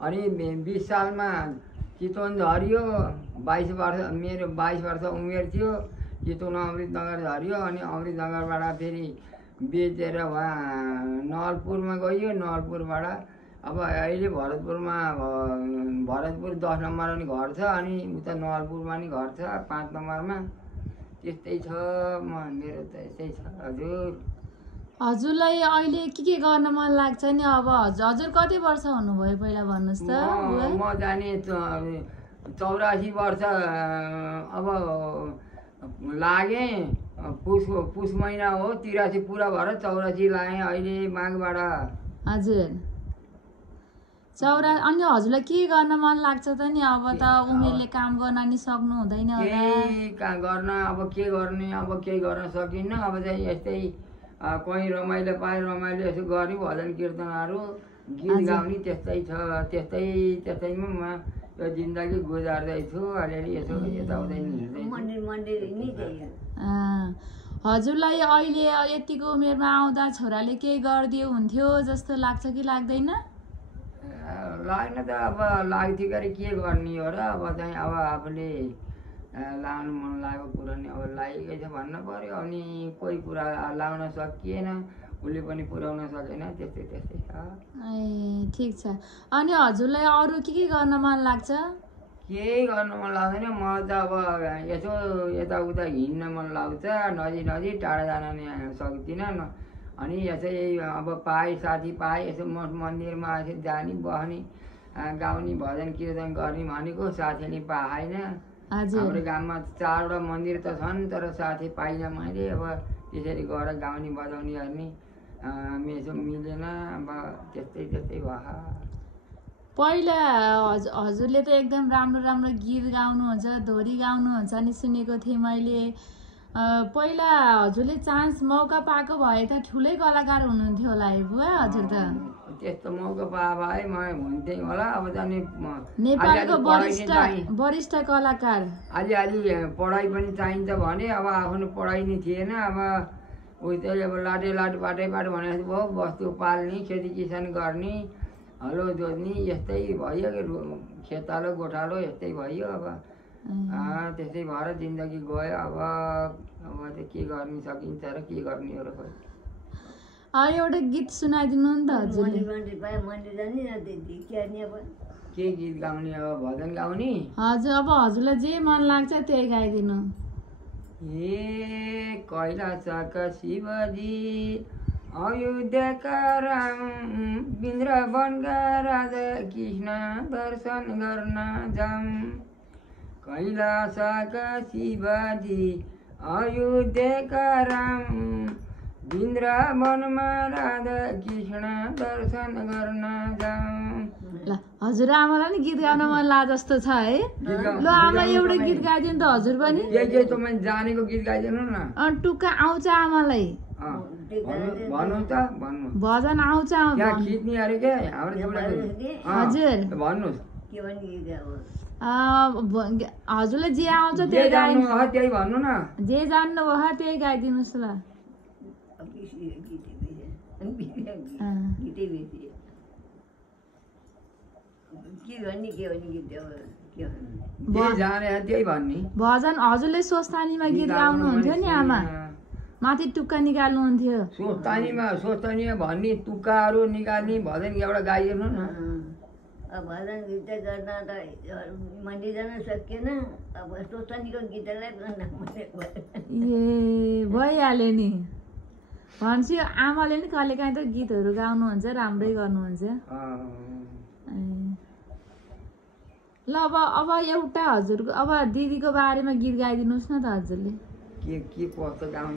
अनि 20 सालमा चितवन झरियो। 22 वर्ष मेरो 22 वर्ष उमेर थियो। चितवन अमृतनगर झरियो अनि अमृतनगरबाट फेरि बेचेर वहाँ नवलपुरमा गयो। नवलपुरबाट अब अहिले भरतपुरमा भरतपुर 10 नम्बरमा नि घर छ अनि उता नवलपुरमा नि घर छ 5 नम्बरमा। त्यस्तै छ मेरो त यस्तै छ हजुर। हजुरलाई अहिले के गर्न मन लाग्छ नि अब? हजुर कति वर्ष हुनुभयो पहिला भन्नुहोस् त? म जाने 84 वर्ष अब लागे। पुस महिना हो 83 पुरा भएर 84 लागे अहिले माघबाट। हजुर अनि हजुरलाई के गर्न मन लाग्छ त नि? अब त उमेरले काम गर्न नि सक्नु हुँदैन होला। केही गर्न अब के गर्ने अब केही गर्न सकिन्न। अब चाहिँ यस्तै कहीँ रमाइलो पाए रमाइलो यसो गर्ने भजन कीर्तनहरू गीत गाउने त्यस्तै छ। त्यस्तैमा म यो जिन्दगी गुजार्दैछु। अलिअलि यसो यताउता हिँड्दै। हजुरलाई अहिले यतिको उमेरमा आउँदा छोराले केही गरिदियो हुन्थ्यो जस्तो लाग्छ कि लाग्दैन? लाग्न त अब लाग्थ्यो गरी के गर्ने हो र। अब चाहिँ अब आफूले लाउनु मन लागेको कुरो नि अब लागेकै छ भन्न पर्यो। अनि कोही कुरा लाउन सकिएन उसले पनि पुर्याउन सकेन। त्यस्तै छ। ए ठिक छ। अनि हजुरलाई अरू के गर्न मन लाग्छ? केही गर्न मन लाग्दैन। मलाई त अब यसो यताउता हिँड्न मन लाग्छ। नजिक टाढा जान नि सक्दिनँ। अनि यसै अब पाए साथी पाए यसो मठ मन्दिरमा यसो जाने बस्ने गाउने भजन कीर्तन गर्ने भनेको साथीले पाएन। हाम्रो गाउँमा 4वटा मन्दिर त छन् तर साथी पाइनँ मैले। अब त्यसरी गएर गाउने बजाउने गर्ने मेसो मिलेन। अब त्यस्तै भयो। पहिला हजुरले त एकदम राम्रो गीत गाउनुहुन्छ, धोरी गाउनुहुन्छ नि सुनेको थिएँ मैले। पहिला हजुरले चान्स मौका पाएको भए त ठुलै कलाकार हुनुहुन्थ्यो होला है बुवा हजुर त? त्यस्तो मौका पाए भए म हुन्थेँ होला। अब जाने नेपालको वरिष्ठ कलाकार। अलि पढाइ पनि चाहिन्छ भने अब आफ्नो पढाइ नै थिएन। अब उस्तै अब लाटे बाटै भने भयो। वस्तु पाल्ने खेती किसान गर्ने हलो जोत्ने यस्तै भयो। खेतालो गोठालो यस्तै भयो। अब त्यस्तै भएर जिन्दगी गयो। अब त के गर्न सकिन्छ र के गर्ने हो र। एउटा गीत सुनाइदिनु नि त हजुरले। के गीत गाउने अब भजन गाउने? हजुर अब हजुरलाई जे मन लाग्छ त्यही गाइदिनु। हे कैलाशका शिवजी अयोध्याका राम वृन्दावनका राधा कृष्ण दर्शन गर्न जाम। कैलाशका शिवजी अयोध्याका राम वृन्दावनमा राधा कृष्ण दर्शन गर्न जाम। ल हजुर आमालाई नि गीत गाउन मन लाग्छ जस्तो छ है। ल आमा एउटा गीत गाइदिनु त हजुर पनि। के तपाईँ जानेको गीत गाइदिनु न। टुक्का आउँछ आमालाई। भन्नु त भन्नु। भजन आउँछ खिच्ने अरे के हाम्रो हजुर भन्नुहोस्। हजुरलाई जे आउँछ त्यही गाउनु त्यही भन्नु न। जे जान्नु भयो त्यही गाइदिनुहोस् ल। भजन हजुरले सोस्तानीमा गीत गाउनुहुन्थ्यो नि आमा। माथि टुक्का निकाल्नुहुन्थ्यो। सोस्तानीमा भन्ने टुक्काहरू निकाल्ने भजन एउटा गाइदिनु न। भजन गीत गर्न त मन्दिर जान सकिएन। अब सोस्तानीको गीतलाई भइहाल्यो नि भन्छु। आमाले नि कहिलेकाहीँ त गीतहरू गाउनुहुन्छ राम्रै गर्नुहुन्छ। ल अब एउटा हजुरको अब दिदीको बारेमा गीत गाइदिनुहोस् न त हजुरले। के कस्तो गाउँ